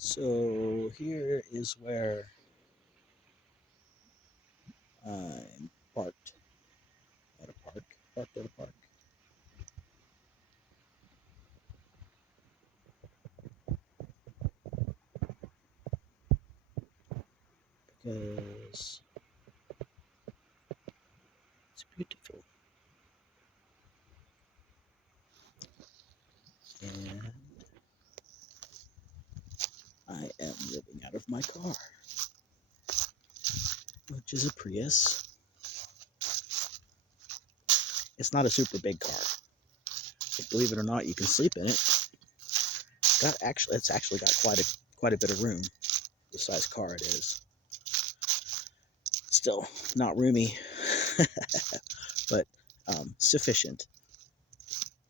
So here is where I'm parked at a park. Parked at a park. Because it's beautiful. And I am living out of my car, which is a Prius. It's not a super big car, but believe it or not, you can sleep in it. It's actually got quite a bit of room. The size car it is. Still not roomy, but sufficient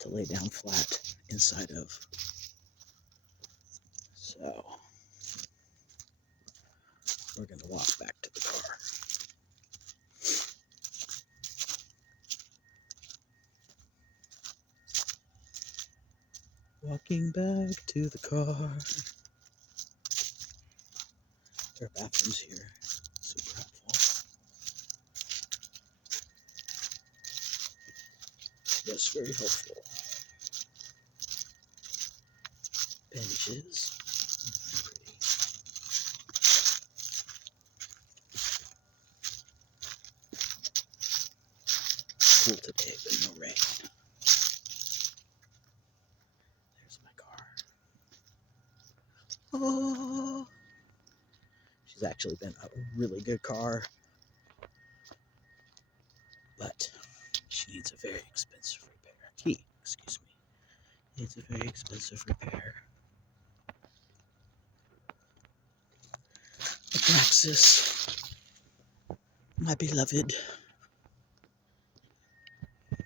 to lay down flat inside of. So we're gonna walk back to the car. Walking back to the car. There are bathrooms here. Super helpful. Yes, very helpful. Benches. Pretty. Cool today, but no rain. There's my car. Oh, she's actually been a really good car, but she needs a very expensive repair. Excuse me. Needs a very expensive repair. Abraxas, my beloved. My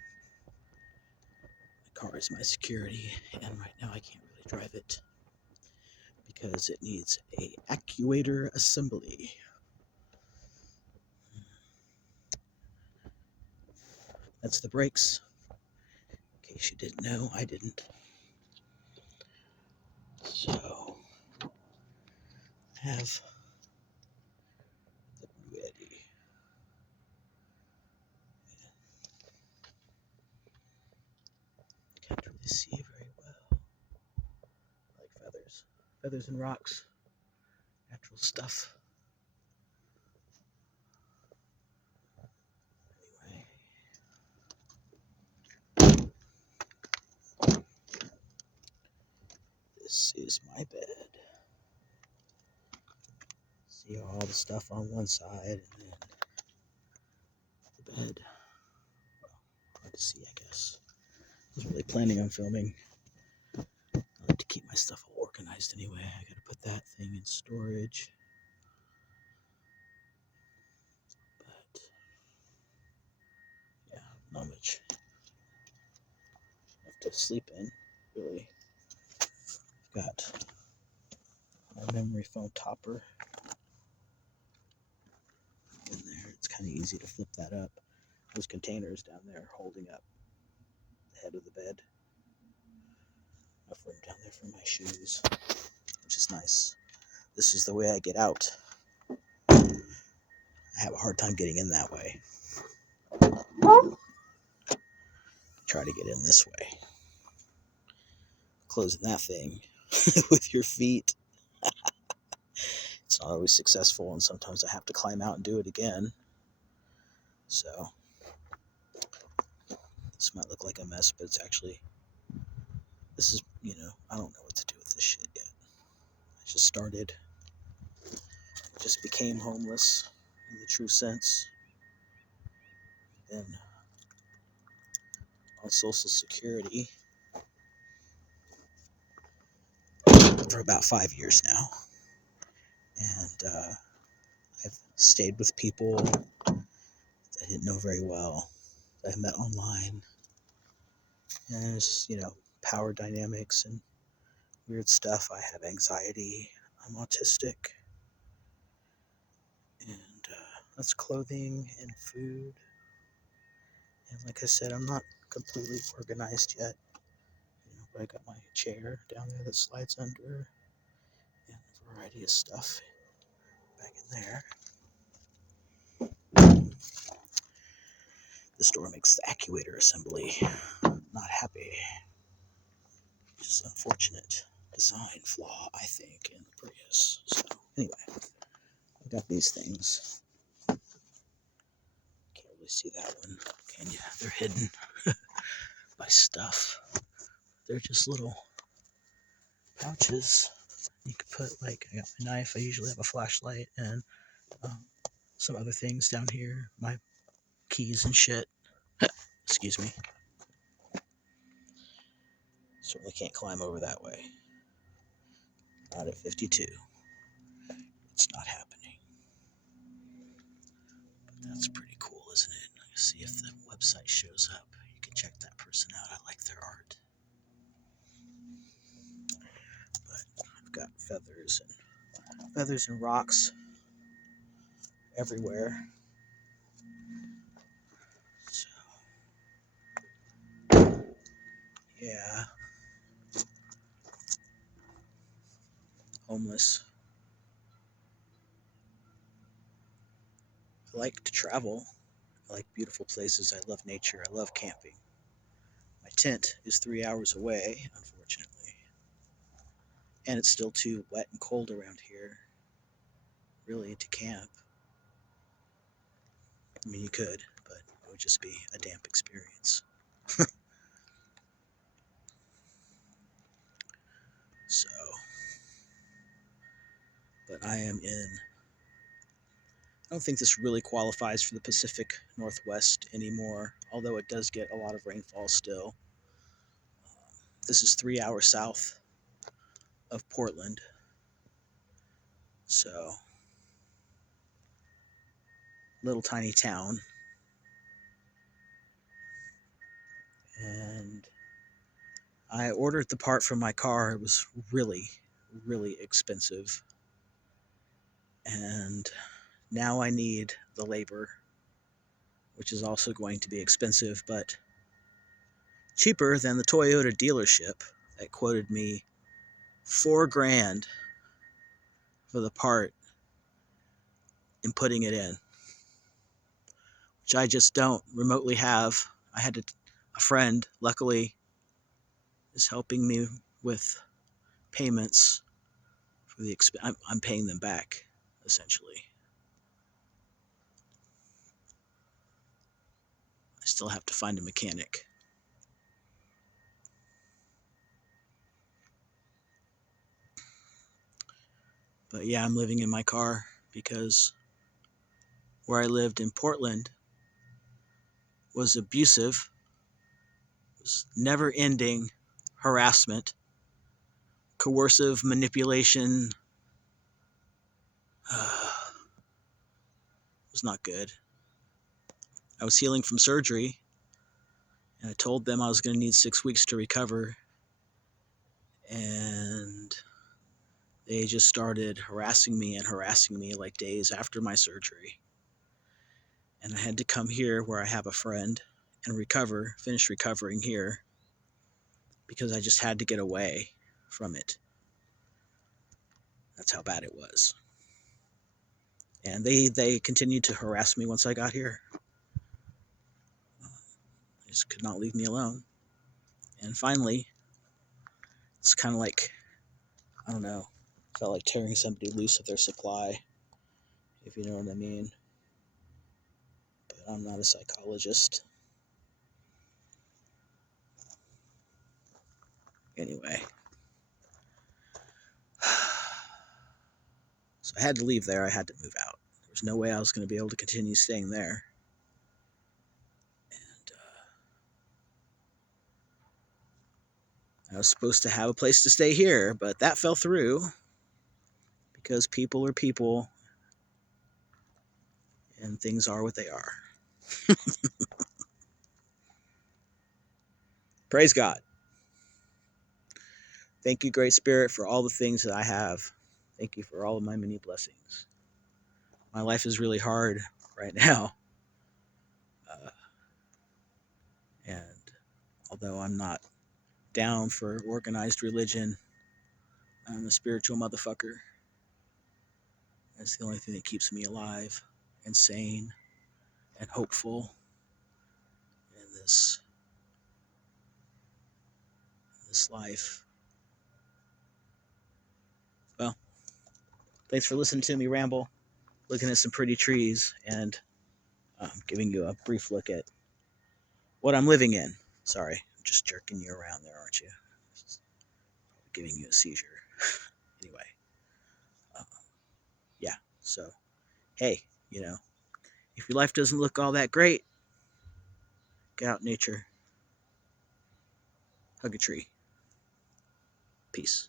car is my security, and right now I can't really drive it because it needs a actuator assembly. That's the brakes. In case you didn't know, I didn't. So, have the ready. Can't really see very well. I like feathers. Feathers and rocks. Natural stuff. Anyway. This is my bed. See all the stuff on one side and then the bed. Well, hard to see, I guess. I was really planning on filming. I like to keep my stuff all organized anyway. I gotta put that thing in storage. But yeah, not much left to sleep in, really. I've got my memory foam topper in there. It's kind of easy to flip that up. Those containers down there holding up the head of the bed. Enough room down there for my shoes, which is nice. This is the way I get out. I have a hard time getting in that way. Try to get in this way. Closing that thing with your feet. It's not always successful, and sometimes I have to climb out and do it again. So, this might look like a mess, but it's actually, this is, I don't know what to do with this shit yet. I just started, just became homeless in the true sense. Then on Social Security for about 5 years now. And I've stayed with people that I didn't know very well, that I met online. And there's, power dynamics and weird stuff. I have anxiety. I'm autistic. And that's clothing and food. And like I said, I'm not completely organized yet. But I got my chair down there that slides under. And variety of stuff back in there. The store makes the actuator assembly. Not happy. Just unfortunate design flaw, I think, in the Prius. So anyway, I got these things. Can't really see that one, can you? They're hidden by stuff. They're just little pouches. You could put, like, I got my knife. I usually have a flashlight and some other things down here. My keys and shit. Excuse me. Certainly can't climb over that way. Not at 52. It's not happening. But that's pretty cool, isn't it? Let's see if the website shows up. You can check that person out. I like their art. But I've got feathers and rocks everywhere. So yeah. Homeless. I like to travel. I like beautiful places. I love nature. I love camping. My tent is 3 hours away, unfortunately. And it's still too wet and cold around here, really, to camp. I mean, you could, but it would just be a damp experience. So, but I don't think this really qualifies for the Pacific Northwest anymore, although it does get a lot of rainfall still. This is 3 hours south of Portland. So, little tiny town. And I ordered the part from my car. It was really, really expensive. And now I need the labor, which is also going to be expensive, but cheaper than the Toyota dealership that quoted me $4,000 for the part and putting it in, which I just don't remotely have. A friend, luckily, is helping me with payments for the I'm paying them back, essentially. I still have to find a mechanic. But yeah, I'm living in my car because where I lived in Portland was abusive, was never-ending harassment, coercive manipulation. It was not good. I was healing from surgery, and I told them I was going to need 6 weeks to recover, and they just started harassing me like days after my surgery. And I had to come here where I have a friend and finish recovering here, because I just had to get away from it. That's how bad it was. And they continued to harass me once I got here. They just could not leave me alone. And finally, it's kind of like, I don't know, felt like tearing somebody loose of their supply, if you know what I mean. But I'm not a psychologist. Anyway. So I had to leave there. I had to move out. There was no way I was going to be able to continue staying there. And I was supposed to have a place to stay here, but that fell through because people are people and things are what they are. Praise God. Thank you, Great Spirit, for all the things that I have. Thank you for all of my many blessings. My life is really hard right now. And although I'm not down for organized religion, I'm a spiritual motherfucker. It's the only thing that keeps me alive and sane and hopeful in this life. Well, thanks for listening to me ramble, looking at some pretty trees, and giving you a brief look at what I'm living in. Sorry, I'm just jerking you around there, aren't you? Giving you a seizure. Anyway, uh, yeah. So, hey, if your life doesn't look all that great, get out in nature, hug a tree. Peace.